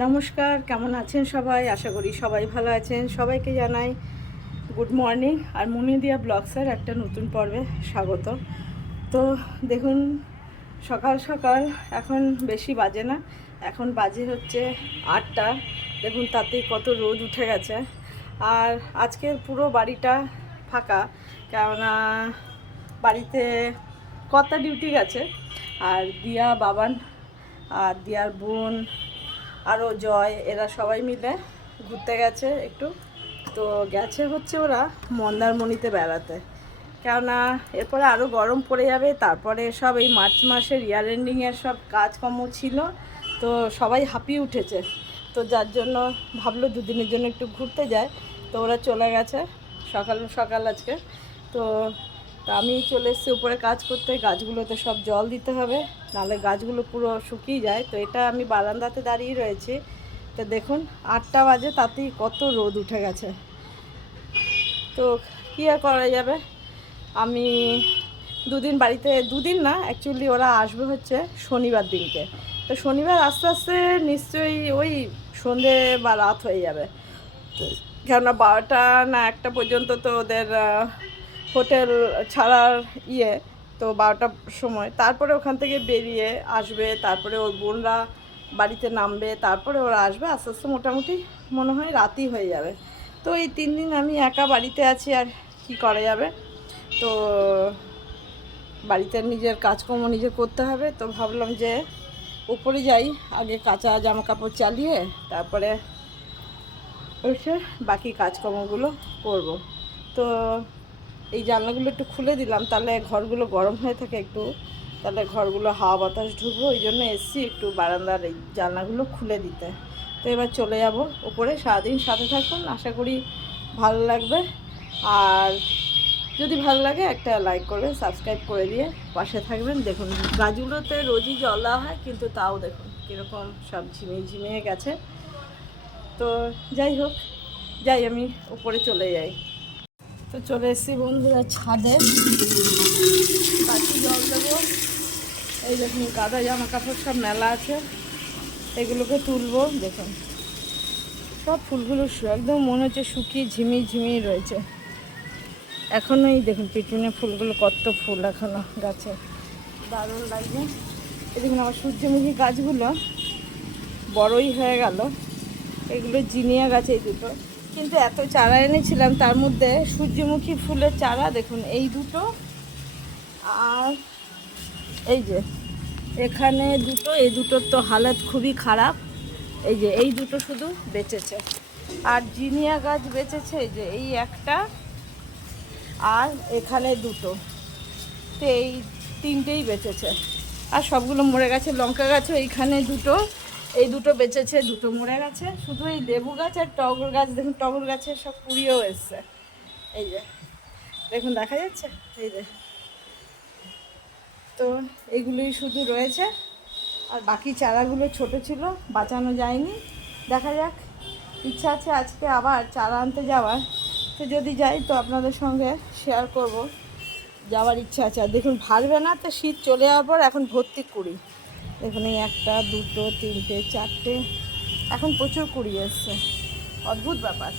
নমস্কার, কেমন আছেন সবাই? আশা করি সবাই ভালো আছেন। সবাইকে জানাই গুড মর্নিং আর মুনিদিয়া ব্লগসের একটা নতুন পর্বে স্বাগত। তো দেখুন, সকাল সকাল এখন বেশি বাজে না। এখন বাজে হচ্ছে আটটা। দেখুন, তাতেই কত রোদ উঠে গেছে। আর আজকের পুরো বাড়িটা ফাঁকা, কেননা বাড়িতে কটা ডিউটি গেছে। আর দিয়া বাবান আর দিয়ার বোন আরও জয়, এরা সবাই মিলে ঘুরতে গেছে একটু। তো গেছে হচ্ছে ওরা মন্দারমণিতে বেড়াতে। কেননা এরপরে আরও গরম পড়ে যাবে, তারপরে সব এই মার্চ মাসের ইয়ার এন্ডিংয়ের সব কাজকর্ম ছিল, তো সবাই হাঁপিয়ে উঠেছে। তো যার জন্য ভাবলো দুদিনের জন্য একটু ঘুরতে যায়। তো ওরা চলে গেছে সকাল সকাল আজকে। তো তা আমি চলে এসেছি উপরে কাজ করতে, গাছগুলোতে সব জল দিতে হবে, নাহলে গাছগুলো পুরো শুকিয়ে যায়। তো এটা আমি বারান্দাতে দাঁড়িয়ে রয়েছি। তো দেখুন, আটটা বাজে, তাতেই কত রোদ উঠে গেছে। তো কী আর করা যাবে? আমি দুদিন বাড়িতে, দুদিন না অ্যাকচুয়ালি ওরা আসবে হচ্ছে শনিবার দিনকে। তো শনিবার আস্তে আস্তে নিশ্চয়ই ওই সন্ধে বা রাত হয়ে যাবে। কেননা বারোটা না একটা পর্যন্ত তো ওদের হোটেল ছাড়ার ইয়ে তো বারোটার সময়। তারপরে ওখান থেকে বেরিয়ে আসবে, তারপরে ওর বোনরা বাড়িতে নামবে, তারপরে ওরা আসবে। আস্তে আস্তে মোটামুটি মনে হয় রাতই হয়ে যাবে। তো এই তিন দিন আমি একা বাড়িতে আছি, আর কি করা যাবে? তো বাড়িতে নিজের কাজকর্ম নিজে করতে হবে। তো ভাবলাম যে উপরে যাই, আগে কাঁচা জামা কাপড় চালিয়ে, তারপরে এসে বাকি কাজকর্মগুলো করব। তো এই জানলাগুলো একটু খুলে দিলাম, তাহলে ঘরগুলো গরম হয়ে থাকে একটু। তাহলে ঘরগুলো হাওয়া বাতাস ঢুকবো, ওই জন্য এসছি একটু বারান্দার এই জানলাগুলো খুলে দিতে। তো এবার চলে যাব উপরে, সারাদিন সাথে থাকুন, আশা করি ভালো লাগবে। আর যদি ভালো লাগে একটা লাইক করবেন, সাবস্ক্রাইব করে দিয়ে পাশে থাকবেন। দেখুন, গাছগুলোতে রোজই জল দেওয়া হয়, কিন্তু তাও দেখুন কীরকম সব ঝিমিয়ে ঝিমিয়ে গেছে। তো যাই হোক, যাই আমি উপরে চলে যাই। তো চলে এসেছি বন্ধুরা ছাদে। বাকি জল দেবো। এই দেখুন, গাদা জামা কাপড় সব মেলা আছে। এগুলোকে তুলবো, দেখুন। সব ফুলগুলো একদম মনে হচ্ছে শুকিয়ে ঝিমিয়ে ঝিমিয়ে রয়েছে। এখনও এই দেখুন, পিটুনে ফুলগুলো, কত ফুল এখনও গাছে। দারুণ লাগবে এই দেখুন আমার সূর্যমুখী গাছগুলো বড়ই হয়ে গেল। এগুলো জিনিয়া গাছ এই দুটো। কিন্তু এত চারা এনেছিলাম, তার মধ্যে সূর্যমুখী ফুলের চারা, দেখুন, এই দুটো আর এই যে, এখানে দুটো, এই দুটোর তো হালত খুবই খারাপ, এই যে, এই দুটো শুধু বেঁচেছে। আর জিনিয়া গাছ বেঁচেছে যে, এই একটা আর এখানে দুটো। তো এই তিনটেই বেঁচেছে। আর সবগুলো মরে গেছে, লঙ্কা গাছও এইখানে দুটো। এই দুটো বেঁচেছে, দুটো মরে গেছে। শুধু এই লেবু গাছ আর টগর গাছ, দেখুন টগর গাছে সব কুড়িয়েও এসছে। এই যে, দেখুন দেখা যাচ্ছে? এই যে। তো এইগুলোই শুধু রয়েছে। আর বাকি চারাগুলো ছোট ছিল, বাঁচানো যায়নি। দেখা যাক, ইচ্ছা আছে আজকে আবার চারা আনতে যাওয়ার। তো যদি যাই, তো আপনাদের সঙ্গে শেয়ার করব। যাওয়ার ইচ্ছা আছে। আর দেখুন ভারবে না, তো শীত চলে যাওয়ার পর এখন ভর্তি কুড়ি। এই একটা, দুটো, তিনটে, চারটে। এখন প্রচুর কুড়ি এসছে। অদ্ভুত ব্যাপার।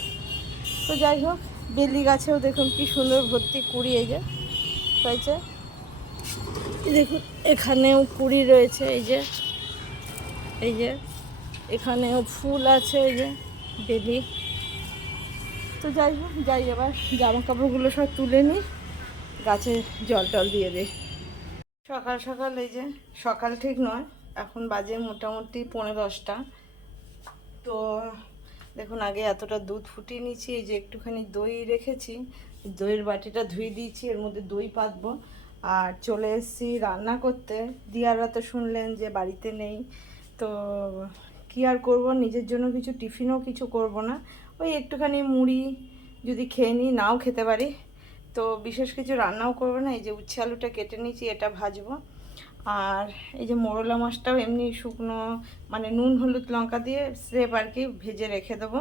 তো যাই হোক, বেলি গাছেও দেখুন কি সুন্দর ভর্তি কুড়ি এই যে। হয়েছে দেখুন, এখানেও কুড়ি রয়েছে এই যে। এই যে, এখানেও ফুল আছে এই যে, বেলি। তো যাই হোক, যাই এবার জামা কাপড়গুলো সব তুলে নিই। গাছে জল টল দিয়ে দিই। সকাল সকাল এই যে, সকাল ঠিক নয়, এখন বাজে মোটামুটি পনেরো দশটা। তো দেখুন, আগে এতটা দুধ ফুটিয়ে নিয়েছি, এই যে একটুখানি দই রেখেছি, দইয়ের বাটিটা ধুয়ে দিয়েছি, এর মধ্যে দই পাতবো। আর চলে এসেছি রান্না করতে। দিয়ারা তো শুনলেন যে বাড়িতে নেই, তো কি আর করব? নিজের জন্য কিছু টিফিনও কিছু করব না। ওই একটুখানি মুড়ি যদি খেয়ে নিই, নাও খেতে পারি। তো বিশেষ কিছু রান্নাও করব না, এই যে উচ্ছে আলুটা কেটে নিয়েছি, এটা ভাজবো। আর এই যে মোরলা মাছটাও এমনি শুকনো মানে নুন, হলুদ, লঙ্কা দিয়ে স্রেপ আর কি ভেজে রেখে দেবো।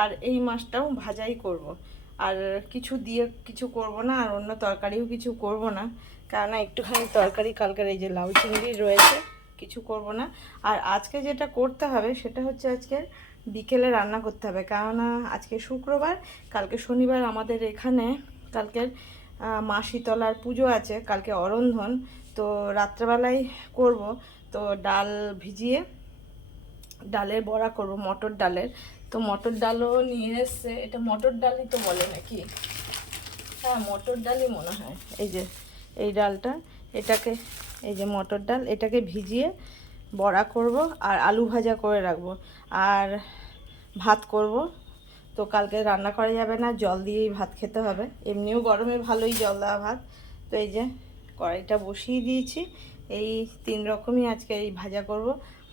আর এই মাছটাও ভাজাই করব। আর কিছু দিয়ে কিছু করব না, আর অন্য তরকারিও কিছু করব না। কেননা একটুখানি তরকারি, কালকের এই যে লাউ চিংড়ি রয়েছে, কিছু করব না। আর আজকে যেটা করতে হবে, সেটা হচ্ছে আজকে বিকেলে রান্না করতে হবে। কেননা আজকে শুক্রবার, কালকে শনিবার আমাদের এখানে কালকের মা শীতলার পুজো আছে, কালকে অরন্ধন, তো রাত্রেবেলায় করব। তো ডাল ভিজিয়ে ডালের বড়া করব, মটর ডালের। তো মটর ডালও নিয়ে এসছে, এটা মটর ডালই তো বলে নাকি? হ্যাঁ মটর ডালই মনে হয়, এই যে, এই ডালটা। এটাকে, এই যে মটর ডাল, এটাকে ভিজিয়ে বড়া করব আর আলু ভাজা করে রাখব। আর ভাত করব। তো কালকে রান্না করা যাবে না, জল দিয়েই ভাত খেতে হবে। এমনিও গরমে ভালোই জল দেওয়া ভাত। তো এই যে কড়াইটা বসিয়ে দিয়েছি, এই তিন রকমই আজকে এই ভাজা করব।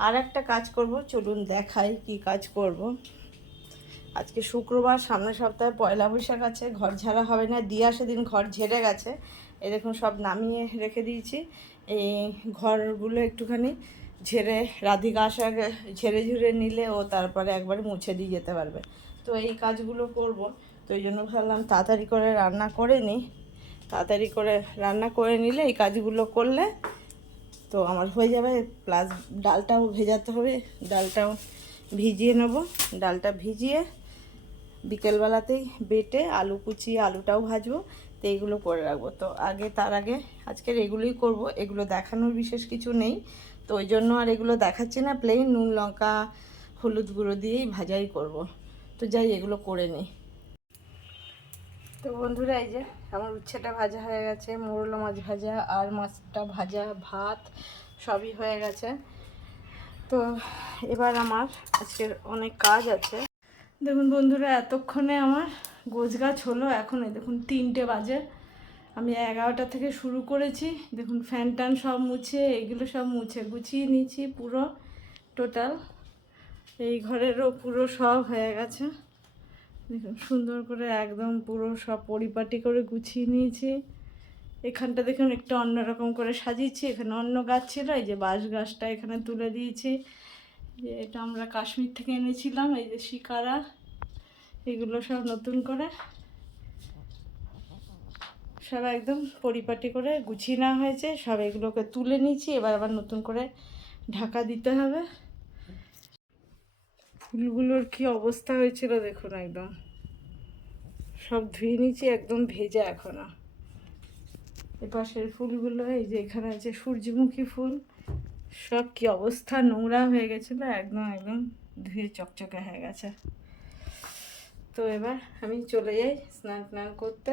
আর একটা কাজ করব, চলুন দেখাই কি কাজ করব। আজকে শুক্রবার সামনের সপ্তাহে পয়লা বৈশাখ আছে, ঘর ঝাড়া হবে না, দিয়া সেদিন ঘর ঝেড়ে গেছে। এই দেখুন, সব নামিয়ে রেখে দিয়েছি। এই ঘরগুলো একটুখানি ঝেড়ে, রাধিকা আসার ঝেড়ে ঝুড়ে নিলে ও তারপরে একবারে মুছে দিয়ে যেতে পারবে। তো এই কাজগুলো করব। তো এই জন্য ভাবলাম তাড়াতাড়ি করে রান্না করে নিই। তাড়াতাড়ি করে রান্না করে নিলে এই কাজগুলো করলে তো আমার হয়ে যাবে। প্লাস ডালটাও ভেজাতে হবে। ডালটাও ভিজিয়ে নেব। ডালটা ভিজিয়ে বিকেলবেলাতেই বেটে আলু কুচিয়ে আলুটাও ভাজবো। তো এইগুলো করে রাখব। তো আগে তার আগে আজকের এগুলোই করব। এগুলো দেখানোর বিশেষ কিছু নেই। তো ওই জন্য আর এগুলো দেখাচ্ছি না। প্লেন নুন, লঙ্কা, হলুদ গুঁড়ো দিয়েই ভাজাই করব। তো যাই, এগুলো করে নিই। তো বন্ধুরা, এই যে আমার উচ্ছেটা ভাজা হয়ে গেছে, মোরলা মাছ ভাজা আর মাছটা ভাজা ভাত সবই হয়ে গেছে। তো এবার আমার আজকের অনেক কাজ আছে। দেখুন বন্ধুরা, এতক্ষণে আমার গোছ গাছ হলো, এখন দেখুন তিনটে বাজে। আমি এগারোটা থেকে শুরু করেছি। দেখুন ফ্যান ট্যান সব মুছে, এগুলো সব মুছে, গুছিয়ে নিয়েছি পুরো টোটাল। এই ঘরেরও পুরো সব হয়ে গেছে। দেখুন, সুন্দর করে একদম পুরো সব পরিপাটি করে গুছিয়ে নিয়েছি। এখানটা দেখুন, একটু অন্যরকম করে সাজিয়েছি। এখানে অন্য গাছ ছিল, এই যে বাঁশ গাছটা এখানে তুলে দিয়েছি। যে এটা আমরা কাশ্মীর থেকে এনেছিলাম, এই যে শিকারা, এগুলো সব নতুন করে। সব একদম পরিপাটি করে গুছিয়ে নেওয়া হয়েছে। সব এগুলোকে তুলে নিয়েছি, এবার আবার নতুন করে ঢাকা দিতে হবে। ফুলগুলোর কি অবস্থা হয়েছিল দেখুন একদম। সব ধুয়ে নিয়েছি একদম ভেজা এখনও। এ পাশের ফুলগুলো, এই যে এখানে আছে সূর্যমুখী ফুল, সব কি অবস্থা? নোংরা হয়ে গেছিল একদম একদম ধুয়ে চকচকে হয়ে গেছে। তো এবার আমি চলে যাই স্নান টান করতে।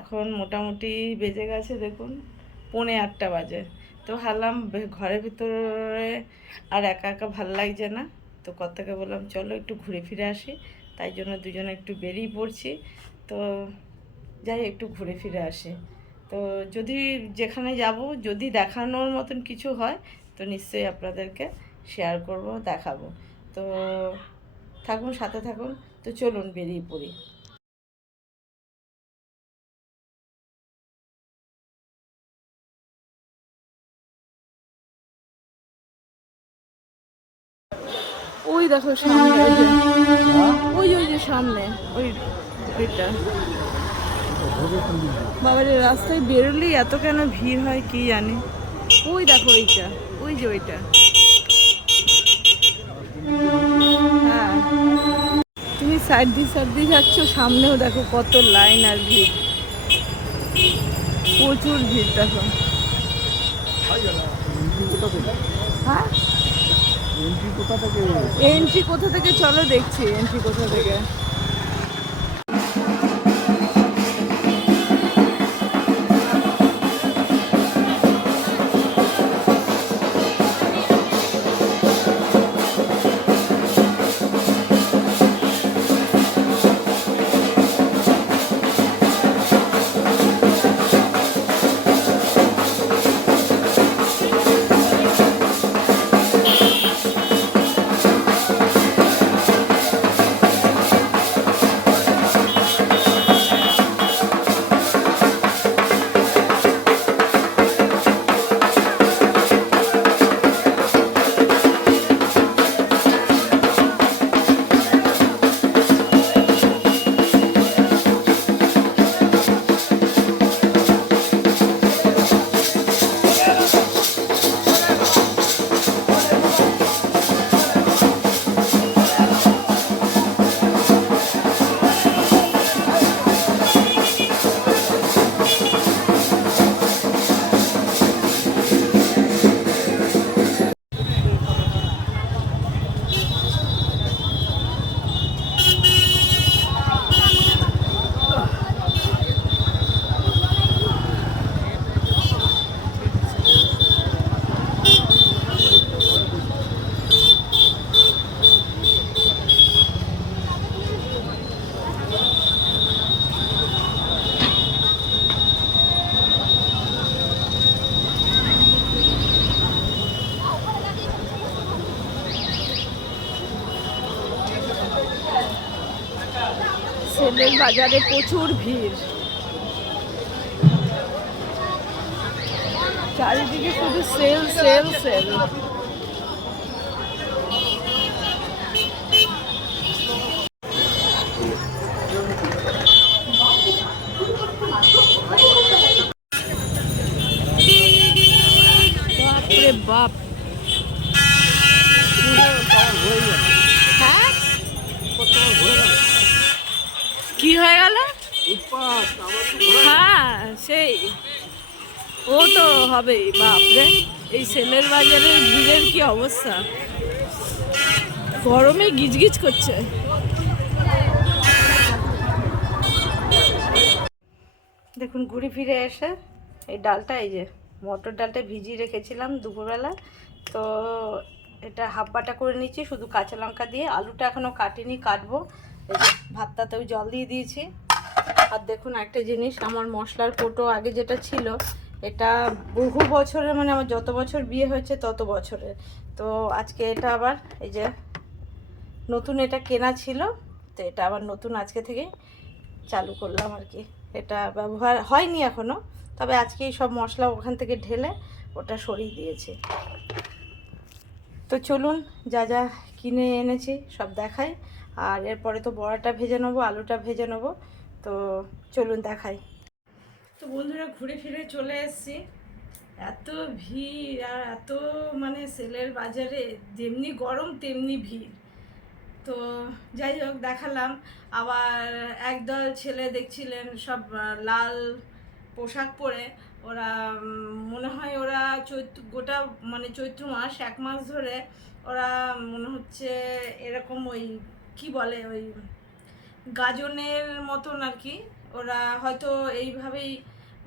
এখন মোটামুটি বেজে গেছে দেখুন, পৌনে আটটা বাজে। তো ভাবলাম ঘরের ভিতরে আর একা একা ভালো লাগছে না। তো কর্তাকে বললাম, চলো একটু ঘুরে ফিরে আসি। তাই জন্য দুজনে একটু বেরিয়ে পড়ছি। তো যাই, একটু ঘুরে ফিরে আসি। তো যদি যেখানে যাব, যদি দেখানোর মতন কিছু হয়, তো নিশ্চয়ই আপনাদেরকে শেয়ার করব, দেখাবো। তো থাকুন, সাথে থাকুন। তো চলুন, বেরিয়ে পড়ি। ওই দেখো সামনে ওই ওই যে, সামনে ওই ওইটা বাবারে রাস্তায় বেরোলেই এত কেন ভিড় হয় কি জানি। ওই দেখো ওইটা ওই যে ওইটা। হ্যাঁ। তুমি সাইড দিয়ে সাইড দিয়ে যাচ্ছ সামনেও দেখো কত লাইন আর ভিড়। প্রচুর ভিড় দেখো। হ্যাঁ? এন্ট্রি কোথা থেকে? চলো দেখছি এন্ট্রি কোথা থেকে। সেলের বাজারে প্রচুর ভিড়। চারিদিকে শুধু সেল সেল সেল কি হয়ে গেল? হ্যাঁ সেই। ও তো হবেই বাপরে এই সেলের বাজারের ভিড়ের কি অবস্থা? গরমে গিজগিজ করছে। দেখুন, ঘুরে ফিরে এসে এই ডালটা, এই যে মটর ডালটা ভিজিয়ে রেখেছিলাম দুপুরবেলা। তো এটা হাফ বাটা করে নিচ্ছি, শুধু কাঁচা লঙ্কা দিয়ে। আলুটা এখনও কাটিনি, কাটবো। ভাতটাতেও জল দিয়ে দিয়েছি। আর দেখুন একটা জিনিস, আমার মশলার কোটো আগে যেটা ছিল, এটা বহু বছরের মানে আমার যত বছর বিয়ে হয়েছে তত বছরের। তো আজকে এটা আবার, এই যে নতুন এটা কেনা ছিল, তো এটা আবার নতুন আজকে থেকে চালু করলাম আর কি। এটা ব্যবহার হয়নি এখনও তবে আজকে এই সব মশলা ওখান থেকে ঢেলে ওটা সরিয়ে দিয়েছি। তো চলুন যা যা কিনে এনেছি সব দেখাই। আর এরপরে তো বড়াটা ভেজে নেব, আলুটা ভেজে নেব। তো চলুন দেখাই। তো বন্ধুরা, ঘুরে ফিরে চলে এসেছি। এত ভিড় আর এত মানে সেলের বাজারে, যেমনি গরম তেমনি ভিড়। তো যাই হোক, দেখালাম। আবার একদল ছেলে দেখছিলেন, সব লাল পোশাক পরে। ওরা মনে হয় ওরা চৈত্র গোটা মানে চৈত্র মাস, এক মাস ধরে ওরা মনে হচ্ছে এরকম ওই কি বলে ওই গাজনের মতন আর কি। ওরা হয়তো এইভাবেই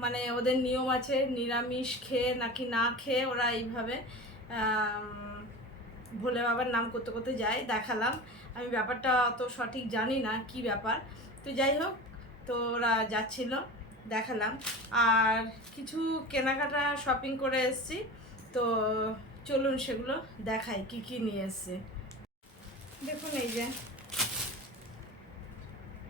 মানে ওদের নিয়ম আছে, নিরামিষ খেয়ে নাকি না খেয়ে ওরা এইভাবে ভোলে বাবার নাম করতে করতে যায়, দেখালাম। আমি ব্যাপারটা অত সঠিক জানি না কি ব্যাপার। তো যাই হোক, তো ওরা যাচ্ছিল, দেখালাম। আর কিছু কেনাকাটা শপিং করে এসেছি, তো চলুন সেগুলো দেখাই কি কি নিয়ে এসছে। দেখুন এই যে।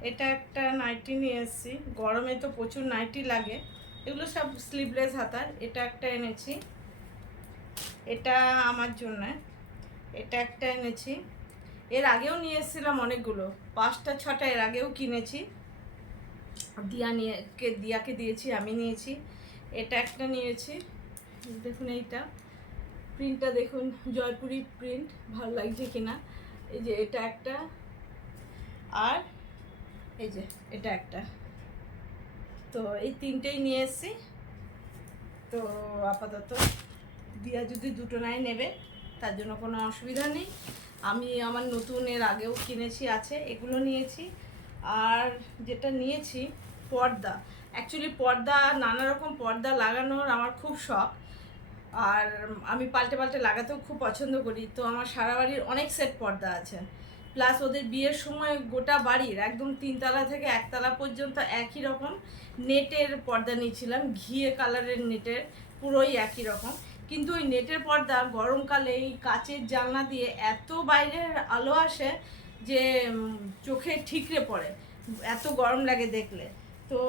এটা একটা নাইটি নিয়ে এসেছি। গরমে তো প্রচুর নাইটি লাগে। এগুলো সব স্লিভলেস হাতার। এটা একটা এনেছি। এটা আমার জন্য। এটা একটা এনেছি। এর আগেও নিয়ে এসেছিলাম অনেকগুলো। পাঁচটা, ছটা এর আগেও কিনেছি। দিয়া নিয়ে দিয়াকে দিয়েছি, আমি নিয়েছি। এটা একটা নিয়েছি। দেখুন এইটা। প্রিন্টটা দেখুন। জয়পুরি প্রিন্ট ভালো লাগছে কিনা। এই যে এটা একটা। আর এই যে, এটা একটা। তো এই তিনটেই নিয়ে এসেছি। তো আপাতত দিয়া যদি দুটো নাই নেবে, তার জন্য কোনো অসুবিধা নেই। আমি আমার নতুন এর আগেও কিনেছি, আছে, এগুলো নিয়েছি। আর যেটা নিয়েছি, পর্দা। অ্যাকচুয়ালি পর্দা, নানা রকম পর্দা লাগানোর আমার খুব শখ। আর আমি পাল্টে পাল্টে লাগাতেও খুব পছন্দ করি। তো আমার সারা বাড়ির অনেক সেট পর্দা আছে। প্লাস ওদের বিয়ের সময় গোটা বাড়ির, একদম তিনতলা থেকে একতলা পর্যন্ত একই রকম নেটের পর্দা নিয়েছিলাম, ঘিয়ে কালারের নেটের, পুরোই একই রকম। কিন্তু ওই নেটের পর্দা গরমকালে এই কাচের জানলা দিয়ে এত বাইরের আলো আসে যে চোখে ঠিকরে পড়ে, এত গরম লাগে দেখলে। তো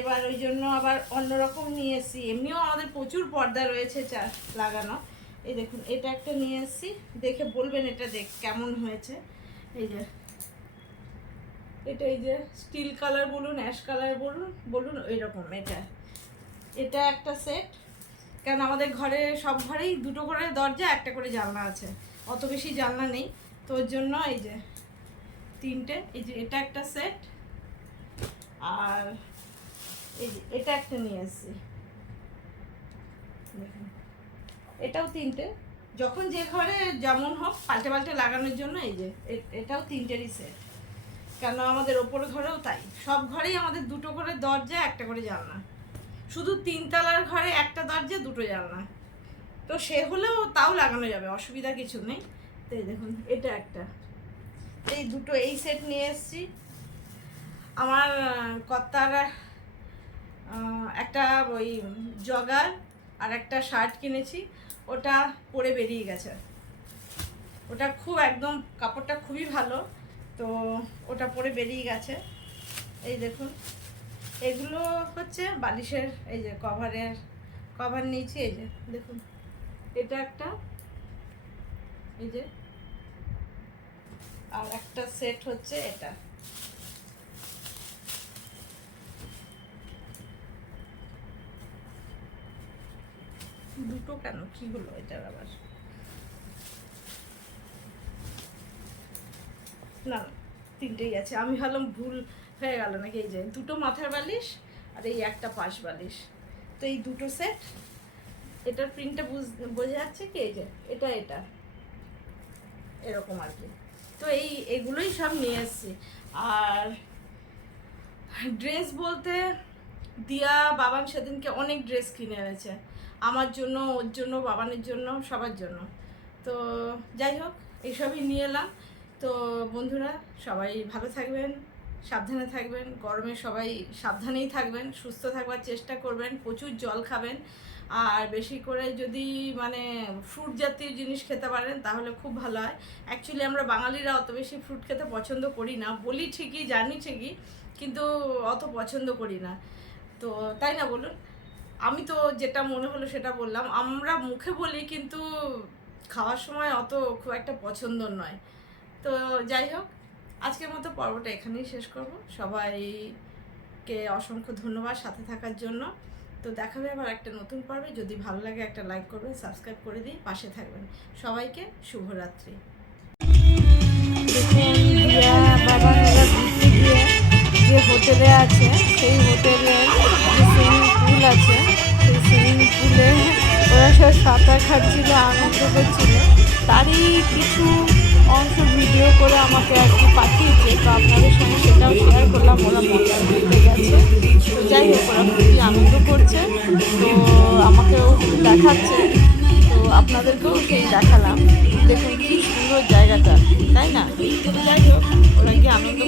এবার ওই জন্য আবার অন্যরকম নিয়ে এসেছি। এমনিও আমাদের প্রচুর পর্দা রয়েছে চা, লাগানো। এই দেখুন, এটা একটা নিয়ে এসেছি। দেখে বলবেন এটা দেখ, কেমন হয়েছে। এই যে। এটা এই যে স্টিল কালার বলুন অ্যাশ কালার বলুন বলুন ওই রকম এটা। এটা একটা সেট কারণ আমাদের ঘরে, সব ঘরেই দুটো করে দরজা, একটা করে জানলা আছে। অত বেশি জানলা নেই। তো ওর জন্য এই যে তিনটে, এই যে এটা একটা সেট আর এই যে এটা একটা নিয়ে এসেছি দেখুন। এটাও তিনটে। যখন যে ঘরে যেমন হোক পাল্টে পাল্টে লাগানোর জন্য এই যে এটাও তিনটেরই সেট কেন আমাদের ওপর ঘরেও তাই। সব ঘরেই আমাদের দুটো করে দরজা, একটা করে জানলা। শুধু তিনতলার ঘরে একটা দরজা, দুটো জানলা। তো সে হলেও তাও লাগানো যাবে, অসুবিধা কিছু নেই। তো এই দেখুন, এটা একটা। এই দুটো এই সেট নিয়ে এসেছি। আমার কর্তার একটা ওই জগার আর একটা শার্ট কিনেছি। ওটা পরে বেরিয়ে গেছে। ওটা খুব একদম, কাপড়টা খুবই ভালো। তো ওটা পরে বেরিয়ে গেছে। এই দেখুন, এগুলো হচ্ছে বালিশের, এই যে কভারের, কভার নিয়েছি, এই যে দেখুন। এটা একটা, এই যে, আর একটা সেট হচ্ছে এটা। দুটো কেন? কি হলো এটার আবার? না, তিনটেই আছে। আমি ভাবলাম ভুল হয়ে গেল নাকি? এই যে, দুটো মাথার বালিশ আর এই একটা পাশ বালিশ। তো এই দুটো সেট এটার প্রিন্টটা বুঝ, বোঝা যাচ্ছে কি? এই যে, এটা এটা। এরকম আর কি। তো এই, এগুলোই সব নিয়ে এসেছি। আর ড্রেস বলতে, দিয়া বাবান সেদিনকে অনেক ড্রেস কিনে এনেছে। আমার জন্য, ওর জন্য, বাবানের জন্য, সবার জন্য। তো যাই হোক এইসবই নিয়ে এলাম। তো বন্ধুরা, সবাই ভালো থাকবেন, সাবধানে থাকবেন। গরমে সবাই সাবধানেই থাকবেন, সুস্থ থাকবার চেষ্টা করবেন, প্রচুর জল খাবেন। আর বেশি করে যদি মানে ফ্রুট জাতীয় জিনিস খেতে পারেন, তাহলে খুব ভালো হয়। অ্যাকচুয়ালি আমরা বাঙালিরা অত বেশি ফ্রুট খেতে পছন্দ করি না। বলি ঠিকই, জানি ঠিকই, কিন্তু অত পছন্দ করি না। তো তাই না বলুন? আমি তো যেটা মনে হলো সেটা বললাম। আমরা মুখে বলি কিন্তু খাওয়ার সময় অত খুব একটা পছন্দ নয়। তো যাই হোক, আজকের মতো পর্বটা এখানেই শেষ করব। সবাইকে অসংখ্য ধন্যবাদ সাথে থাকার জন্য। তো দেখাবে আবার একটা নতুন পর্বে। যদি ভালো লাগে একটা লাইক করবেন, সাবস্ক্রাইব করে দিয়ে পাশে থাকবেন। সবাইকে শুভরাত্রি। বাবা যে হোটেলে আছে, সেই হোটেলে যে সুইমিং পুল আছে, সেই সুইমিং পুলে ওরা সব সাঁতার খাচ্ছিল আনন্দ করছিল। তারই কিছু অংশ ভিডিও করে আমাকে আর কি পাঠিয়েছে, তো আপনাদের সঙ্গে সেটাও শেয়ার করলাম, ওরা মজা করতে গেছে। তো যাই হোক, ওরা খুবই আনন্দ করছে। তো আমাকেও দেখাচ্ছে, তো আপনাদেরকেও সেই দেখালাম। দেখুন কি সুন্দর জায়গাটা, তাই না? যাই হোক, ওরা কি আনন্দ